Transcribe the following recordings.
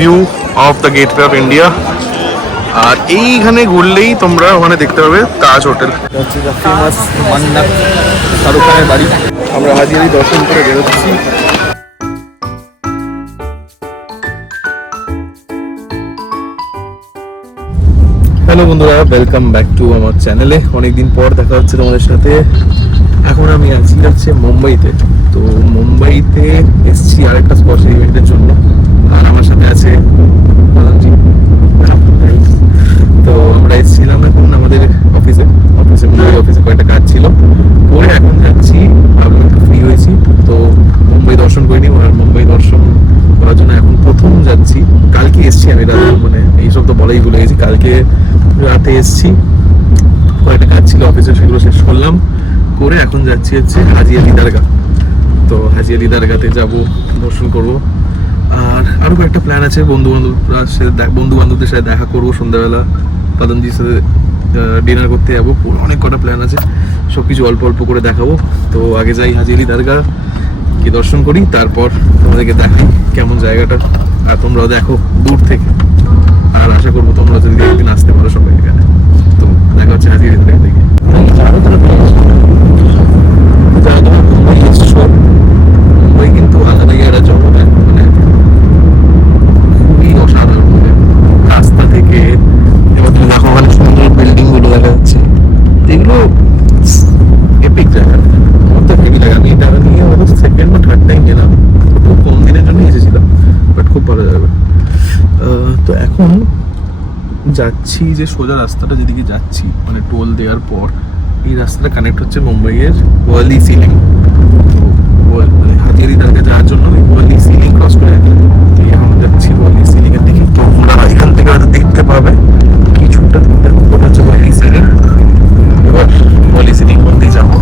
View of the gateway of India. আর এইখানে ঘুরলেই তোমরা ওখানে দেখতে পাবে তাজ হোটেল, হচ্ছে দ্য ফেমাস মান্নাত শাহরুখ খানের বাড়ি। আমরা হাজি আলি দর্শন করে বেরোচ্ছি। হ্যালো বন্ধুরা, ওয়েলকাম ব্যাক টু আমার চ্যানেলে। অনেকদিন পর দেখা হচ্ছে তোমাদের সাথে। এখন আমি আছি হচ্ছে মুম্বাইতে। তো মুম্বাইতে এসছি আরেকটা স্পেশাল ইভেন্টের জন্য। আর আমার সাথে আছে বালাজি। তো আমরা এসেছিলাম এখন আমাদের অফিসে মুম্বাই অফিসে কয়েকটা কাজ ছিল, পরে এখন যাচ্ছি। ভাবলাম একটু ফ্রি হয়েছি তো মুম্বাই দর্শন করিনি, আর মুম্বাই দর্শন করার জন্য এখন প্রথম যাচ্ছি। কালকে এসছি আমি রাতে, মানে এইসব তো বলাই ভুলে গেছি। কালকে রাতে এসছি, কয়েকটা কাজ ছিল অফিসে, সেগুলো শেষ করলাম, করে এখন যাচ্ছি হচ্ছে হাজি আলি দরগা। তো হাজি আলি দরগাতে যাবো, দর্শন করবো। আর আরও কয়েকটা প্ল্যান আছে, বন্ধু বান্ধবদের সাথে দেখা করবো সন্ধ্যাবেলা, পতঞ্জির সাথে ডিনার করতে যাবো। অনেক কটা প্ল্যান আছে, সব কিছু অল্প অল্প করে দেখাবো। তো আগে যাই হাজি আলি দরগা কি দর্শন করি, তারপর তোমাদেরকে দেখাই কেমন জায়গাটা, আর তোমরাও দেখো দূর থেকে। আর আশা করবো তোমরা যদি একদিন আসতে পারো সবাই এখানে। তো দেখা হচ্ছে হাজি আলি দরগা থেকে। মুম্বাই কিন্তু আলাদাই একটা জগৎ, মানে খুবই অসাধারণ। রাস্তা থেকে এবার তুমি দেখো ওখানে সুন্দর বিল্ডিং গুলো দেখা যাচ্ছে, এগুলো এপিক জায়গা। আমার তো হেভি লাগে। আমি এটা নিয়ে হয়তো সেকেন্ড বা থার্ড টাইম গেলাম, খুব কম দিনের জন্য এসেছিলাম, বাট খুব ভালো জায়গা। তো এখন যাচ্ছি যে সোজা রাস্তাটা যেদিকে যাচ্ছি, মানে টোল দেওয়ার পর এই রাস্তাটা কানেক্ট হচ্ছে মুম্বাইয়ের ওয়ালি সিলিং। মানে হাজি আলি দরগা যাওয়ার জন্য ওয়ালি সিলিং ক্রস করে এখন যাচ্ছি ওয়ালি সিলিং এর দিকে। তো তোমরা এখান থেকে হয়তো দেখতে পাবে কিছুটা, ওটা হচ্ছে ওয়ালি সিলিং। এবার ওয়ালি সিলিং মধ্যেই যাবো।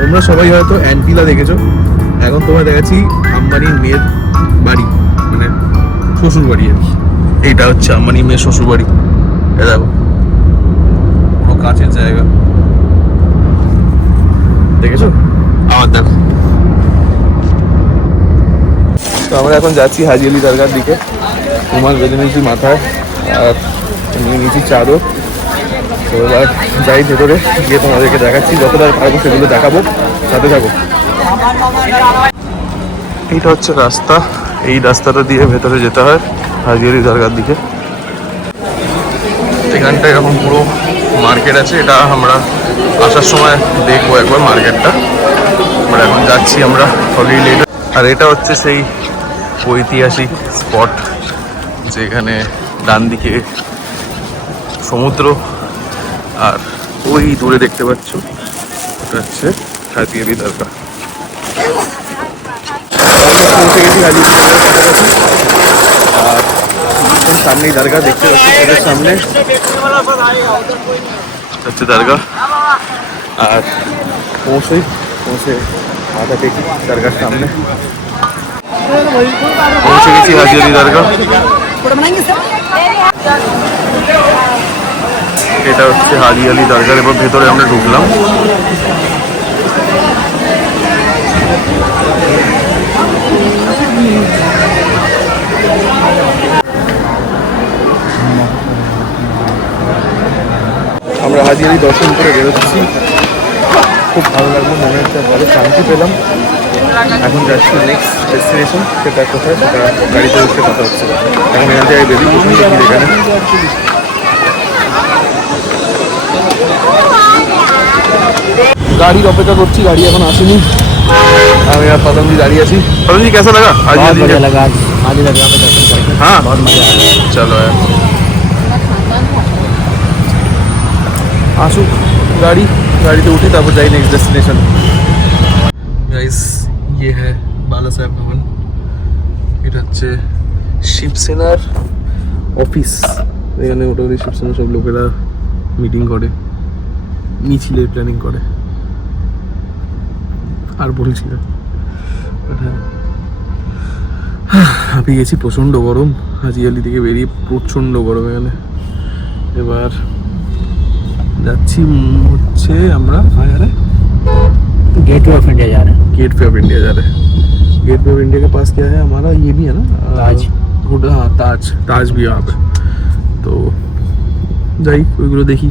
তোমরা সবাই হয়তো অ্যান্টিলা দেখেছো, এখন তোমায় দেখাচ্ছি আম্বানির মেয়ের বাড়ি, মানে শ্বশুর বাড়ি। এইটা হচ্ছে আম্বানির মেয়ের শ্বশুর বাড়ি। এ দেখো পুরো কাঁচের জায়গা, দেখেছো? আমার দেখো। তো আমরা এখন যাচ্ছি হাজি আলি দরগার দিকে। রুমাল বেঁধে নিয়েছি মাথায়, আর নিয়ে নিয়েছি চাদর। তো এবার যাই ভেতরে, গিয়ে তোমাদেরকে দেখাচ্ছি, যতটা পারবো সেগুলো দেখাবো, সাথে থাকো। এইটা হচ্ছে রাস্তা, এই রাস্তাটা দিয়ে ভেতরে যেতে হয় হাজি আলি দরগার দিকে। এখানটা এরকম পুরো মার্কেট আছে, এটা আমরা আসার সময় দেখবো একবার মার্কেটটা। আমরা এখন যাচ্ছি, আমরা অলরেডি লেট। আর এটা হচ্ছে সেই ঐতিহাসিক স্পট, যেখানে ডান দিকে সমুদ্র, আর ওই দূরে দেখতে পাচ্ছ ওটা হচ্ছে হাজি আলি দরগা। পৌঁছে গেছি হাজি আলি দরগার কাছাকাছি, আর সামনেই দরগা দেখতে পাচ্ছি, ওদের সামনে হচ্ছে দরগা। আর পৌঁছে মাথা টেকি দরগার সামনে পৌঁছে গেছি হাজি আলি দরগা। এটা হচ্ছে হাজি আলি দরগার। এবার ভেতরে আমরা ঢুকলাম। আমরা হাজি আলি দর্শন করে বেরোচ্ছি, খুব ভালো লাগলো, মনে হচ্ছে ভালো শান্তি পেলাম। এখন যাচ্ছি নেক্সট ডেস্টিনেশন, সেটা কোথায় সেটা গাড়িতে উঠতে কথা হচ্ছে। এখন এখান থেকে বেরিয়ে প্রচণ্ড ভিড় এখানে। গাড়ির অপেক্ষা করছি, গাড়ি এখন আসেনি। আমি আর পতঞ্জি দাঁড়িয়ে আছি। পতঞ্জি কেসা লাগা? হ্যাঁ চলো আসুক গাড়িতে উঠি, তারপর যাই নেক্সট ডেস্টিনেশন। গাইস ये है बाला साहेब भवन। এটা হচ্ছে শিবসেনার অফিস। এখানে মোটামুটি শিবসেনার সব লোকেরা মিটিং করে, মিছিলের প্ল্যানিং করে। আর বলছি না, আমি গেছি, প্রচণ্ড গরম। হাজি আলি থেকে বেরিয়ে প্রচণ্ড গরম এখানে। এবার যাচ্ছি হচ্ছে আমরা गेटवे ऑफ इंडिया जा रहे हैं। गेट वे ऑफ इंडिया जा रहे हैं। गेट वे ऑफ इंडिया के पास क्या है हमारा, ये भी है ना ताज। हाँ ताज, ताज भी यहाँ पे। তো যাই ওইগুলো দেখি।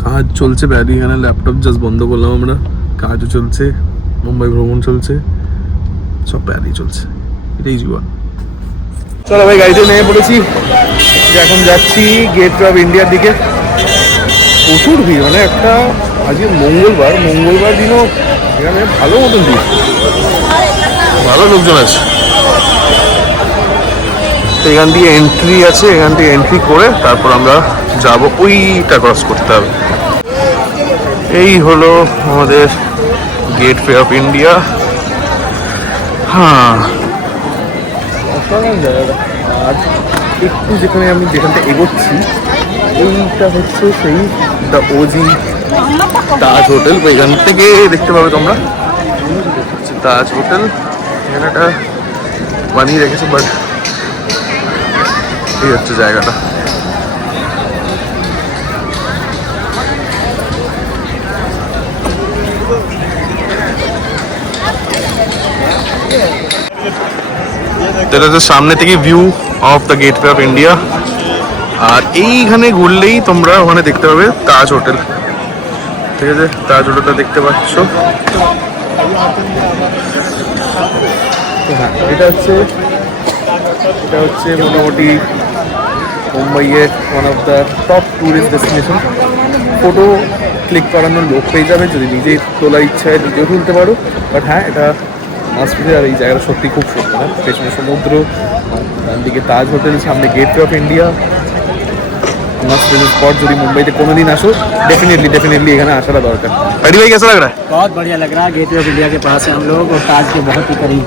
কাজ চলছে ব্যারি, এখানে ল্যাপটপ জাস্ট বন্ধ করলাম আমরা, কাজও চলছে, মুম্বাই ভ্রমণ চলছে, সব ব্যারি চলছে, এটাই জীবন। চলো ভাই গাড়িতে নেমে পড়েছি, যে এখন যাচ্ছি গেট ওয়ে অফ ইন্ডিয়ার দিকে। প্রচুর ভিড়, মানে একটা আজকে মঙ্গলবার দিনও এখানে ভালো মতন ভিড়, ভালো লোকজন আছে। তো এখান দিয়ে এন্ট্রি আছে, এখান থেকে এন্ট্রি করে তারপর আমরা যাব, ওইটা ক্রস করতে হবে। এই হলো আমাদের গেট ওয়ে অফ ইন্ডিয়া। হ্যাঁ অসাধারণ জায়গাটা। আর একটু যেখানে আমি যেখানটা এগোচ্ছি এইটা হচ্ছে সেই দ্য ওজি তাজ হোটেল। এখান থেকে দেখতে পাবে তোমরা তাজ হোটেল, এখানে একটা বানিয়ে রেখেছে, বাট এই হচ্ছে জায়গাটা। এটা হচ্ছে সামনে থেকে view of the gateway of India. আর এইখানে ঘুরলেই তোমরা ওখানে দেখতে পাবে তাজ হোটেল, ঠিক আছে? তাজ হোটেলটা দেখতে পাচ্ছ। হ্যাঁ এটা হচ্ছে মোটামুটি মুম্বাইয়ের one of the top tourist destination. Photo click করানোর লোক পেয়ে যাবে, যদি নিজে তোলার ইচ্ছা হয় নিজেও তুলতে পারো। বাট হ্যাঁ এটা মাস্ট ভিজিট, আর এই জায়গাটা সত্যি খুব সুন্দর। পেছনে সমুদ্র, ডান দিকে তাজ হোটেল, সামনে gateway of India, must visit spot. যদি মুম্বাইতে কোনোদিন আসো डेफिनेटली এখানে আসাটা দরকার। अड़ी भाई कैसा लग रहा है? बहुत बढ़िया लग रहा है। गेटवे ऑफ इंडिया के पास है हम लोग और ताज के बहुत ही करीब।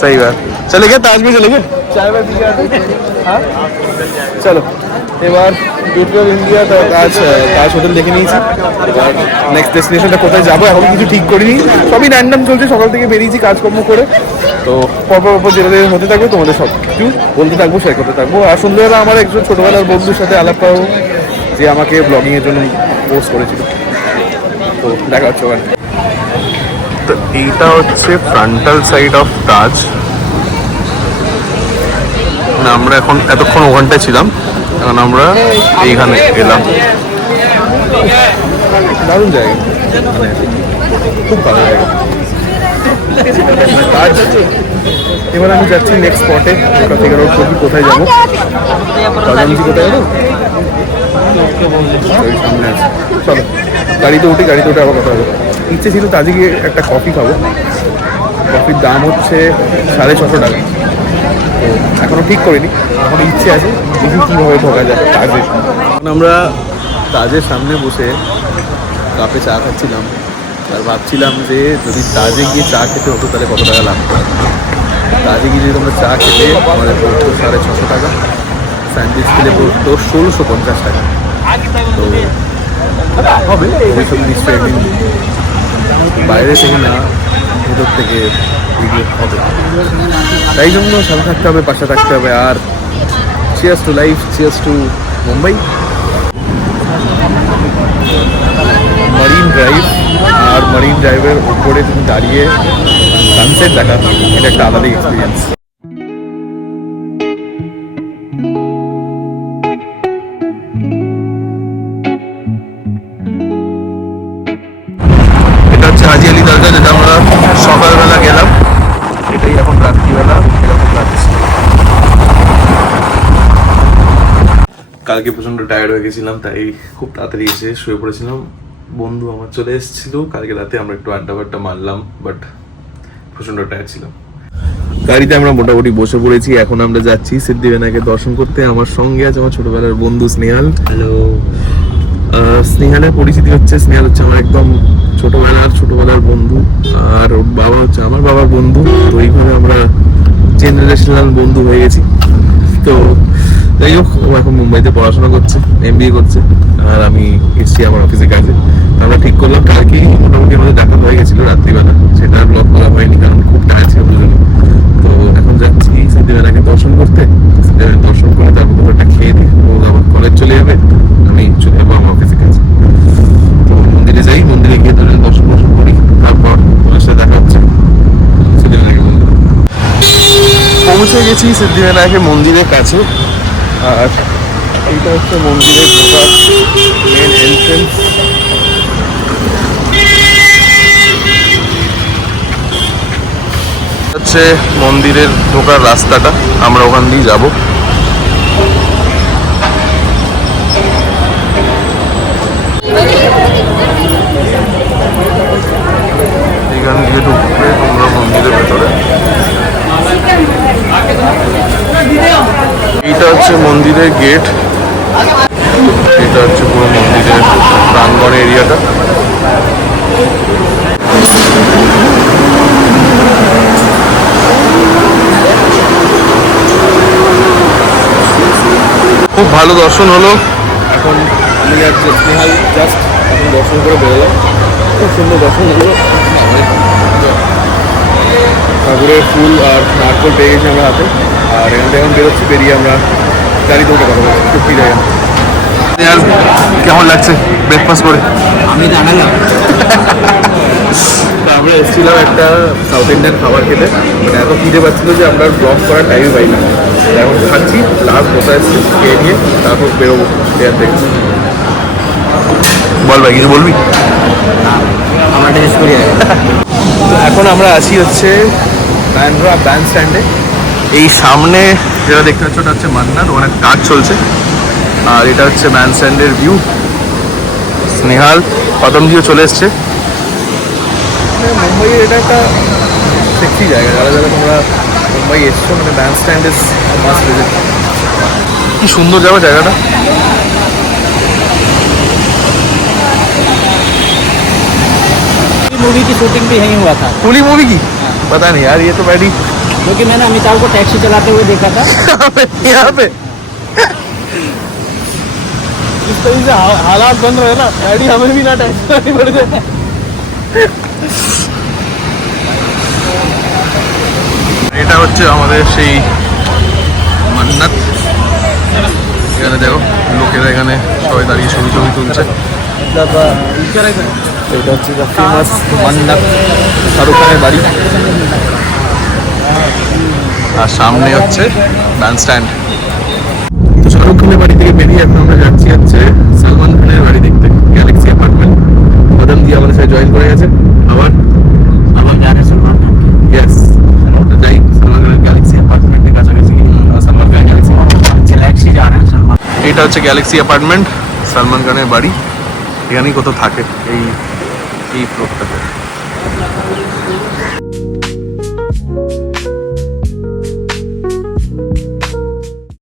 सही बात। चलेंगे ताज में, चलेंगे चाय वाय पी के आते हैं। हाँ चलो, এবার gateway of India Taj hotel দেখে নিয়েছি। এবার নেক্সট ডেস্টিনেশনটা কোথায় যাবো এখন কিছু ঠিক করিনি, সবই র্যান্ডম চলছে। সকাল থেকে বেরিয়েছি কাজকর্ম করে, তো পরপর যেটা হতে থাকবে তোমাদের সব কিছু বলতে থাকবো, শেয়ার করতে থাকবো। আর সন্ধ্যাবেলা আমার একজন ছোটোবেলার বন্ধুর সাথে আলাপ করাবো, যে আমাকে ব্লগিংয়ের জন্য পোস্ট করেছিল। তো দেখা হচ্ছে ওখানে। তো এইটা হচ্ছে ফ্রন্টাল সাইড অফ তাজ। আমরা এখন এতক্ষণ ওখানটায় ছিলাম, এখন আমরা এইখানে এলাম। দারুণ জায়গা, খুব ভালো জায়গা। তাজ এবার আমি যাচ্ছি নেক্সট স্পটে, ওটা ফিগার আউট করবি কোথায় যাবো। তাজানজি কোথায় যাবো, সামনে আছে। চলো গাড়িতে উঠে আবার কথা হবে। ইচ্ছে ছিল তাজে গিয়ে একটা কফি খাবো, কফির দাম হচ্ছে 650 টাকা। তো এখনও ঠিক করিনি, এখন ইচ্ছে আছে, দেখি কীভাবে ঢোকা যায় তাজে। আমরা তাজের সামনে বসে কাপে চা খাচ্ছিলাম, আর ভাবছিলাম যে যদি তাজে গিয়ে চা খেতে হতো তাহলে কত টাকা লাগতো। তাজে গিয়ে যদি তোমরা চা খেতে আমাদের পড়তো 650 টাকা, স্যান্ডউইচ খেলে পড়তো 1650 টাকা। তো হবে ভবিষ্যৎ নিশ্চয়ই একদিন বাইরে থেকে না ভেতর থেকে ভিডিও হবে, তাই জন্য সাথে থাকতে হবে, পাশে থাকতে হবে। আর cheers to life, cheers to Mumbai. Marine Drive, আর মারিন ড্রাইভের উপরে তুমি দাঁড়িয়ে সানসেট দেখা, এটা একটা আলাদা এক্সপিরিয়েন্স। এটা হচ্ছে হাজি আলি দরগা, যেটা আমরা সকালবেলা গেলাম, এটাই এখন রাত্রিবেলা এরকম লাগছে। কালকে প্রচন্ড টায়ার্ড হয়ে গেছিলাম, তাই খুব তাড়াতাড়ি এসে শুয়ে পড়েছিলাম। বন্ধু আমার চলে এসেছিল কালকে রাতে, আমরা একটু আড্ডা মারলাম, বাট প্রচন্ড টায়ার্ড ছিলাম। গাড়িতে আমরা মোটামুটি বসে পড়েছি, এখন আমরা যাচ্ছি সিদ্ধিবিনায়কে দর্শন করতে। আমার সঙ্গে আছে আমার ছোটবেলার বন্ধু স্নেহাল। হ্যালো। স্নেহালের পরিচিতি হচ্ছে, স্নেহাল হচ্ছে আমার একদম ছোটবেলার বন্ধু, আর ওর বাবা হচ্ছে আমার বাবার বন্ধু। তো এইভাবে আমরা জেনারেশনাল বন্ধু হয়ে গেছি। তো যাই হোক, ও এখন মুম্বাইতে পড়াশোনা করছে, MBA করছে, আর আমি এসছি আমার অফিসে কাজে। আমরা ঠিক করলাম কালকেই মোটামুটি আমাদের দেখা হয়ে গেছিল রাত্রিবেলা, সেটা আর ব্লগ করা হয়নি কারণ খুব টায়ার্ড ছিল বুঝলো। তো এখন যাচ্ছি সিদ্ধিবিনায়কে দর্শন করতে, দর্শন করে তারপর একটা খেয়ে দিই, ও আবার কলেজ চলে যাবে, আমি চলে যাবো আমার অফিসের কাছে। তো মন্দিরে যাই, মন্দিরে গিয়ে ধরেন দর্শন করি, তারপর তোমার সাথে দেখা হচ্ছে সিদ্ধিবিনায়কের মন্দিরে। পৌঁছে গেছি সিদ্ধিবিনায়কের মন্দিরের কাছে। আর এইটা হচ্ছে মন্দিরের ঢোকার মেন এন্ট্রেন্স। হচ্ছে মন্দিরের ঢোকার রাস্তাটা, আমরা ওখান দিয়ে যাবো। এখান দিয়ে ঢুকবে তোমরা মন্দিরের ভেতরে। এইটা হচ্ছে মন্দিরের গেট, এটা হচ্ছে পুরো মন্দিরের প্রাঙ্গণ এরিয়াটা। খুব ভালো দর্শন হলো। এখন আমি আর স্নেহাল জাস্ট এখন দর্শন করে বেরোলাম। খুব সুন্দর দর্শন হলো। ঠাকুরের ফুল আর নারকেল পেয়ে গেছি আমরা হাতে। আর এখান থেকে এখন বেরোচ্ছি, বেরিয়ে আমরা গাড়িতে উঠে কথা বলছি ফিফটি জায়গা। আর কেমন লাগছে ব্রেকফাস্ট করে? আমি জানালাম আমরা এসেছিলাম একটা সাউথ ইন্ডিয়ান খাবার খেতে, মানে এত খিদে পাচ্ছিল যে আমরা ব্লগ করার টাইমই পাই না। এখন খাচ্ছি, লাস্ট বসে আসছি, খেয়ে নিয়ে তারপর বেরোবো এয়ার থেকে। বল ভাই, কিছু বলবি? আমার টেস্ট করি তো এখন আমরা আছি হচ্ছে ব্যান্ড্রা ব্যান্ড স্ট্যান্ডে। এই সামনে যেটা দেখতে পাচ্ছ ওটা হচ্ছে মান্নার, ওখানে কাজ চলছে। আর এটা হচ্ছে ব্যান্ড স্ট্যান্ডের ভিউ। স্নেহাল পতঞ্জিও চলে এসছে। মুম্বাইয়ের এটা একটা সেক্সি জায়গা, যারা যারা তোমরা মুম্বাই এসছো, মানে band stand is must visit. কি সুন্দর যাবে জায়গাটা। मूवी की शूटिंग भी यहीं हुआ था, कुली मूवी की पता नहीं यार, ये तो बैठी क्योंकि मैंने अमिताभ को टैक्सी चलाते हुए देखा था। यहाँ पे इस तरीके से हालात बन रहे हैं ना, गाड़ी हमें भी ना टैक्सी पड़ जाए। এটা হচ্ছে আমাদের সেই মান্নাত। এখানে দেখো লোকেরা এখানে সবাই দাঁড়িয়ে ছবি তুলছে। এটা হচ্ছে ফেমাস মান্নাত, শাহরুখ খানের বাড়ি। আর সামনে হচ্ছে ব্যান্ড স্ট্যান্ড। তো শাহরুখ খানের বাড়ি থেকে বেরিয়ে এখন আমরা যাচ্ছি হচ্ছে সালমান খানের বাড়ি দেখতে, গ্যালাক্সি অ্যাপার্টমেন্ট। বদন দিয়ে আমাদের সাথে জয়েন করে গেছে। আবার जा रहे सलमान खान। ইয়েস, যাই সালমান খানের গ্যালাক্সি অ্যাপার্টমেন্টের কাছাকাছি। সালমান খানের गैलेक्सी जा रहे हैं सलमान। এটা হচ্ছে গ্যালাক্সি অ্যাপার্টমেন্ট, সালমান খানের বাড়ি। এখানেই কোথাও থাকে এই ফ্লোরটাতে।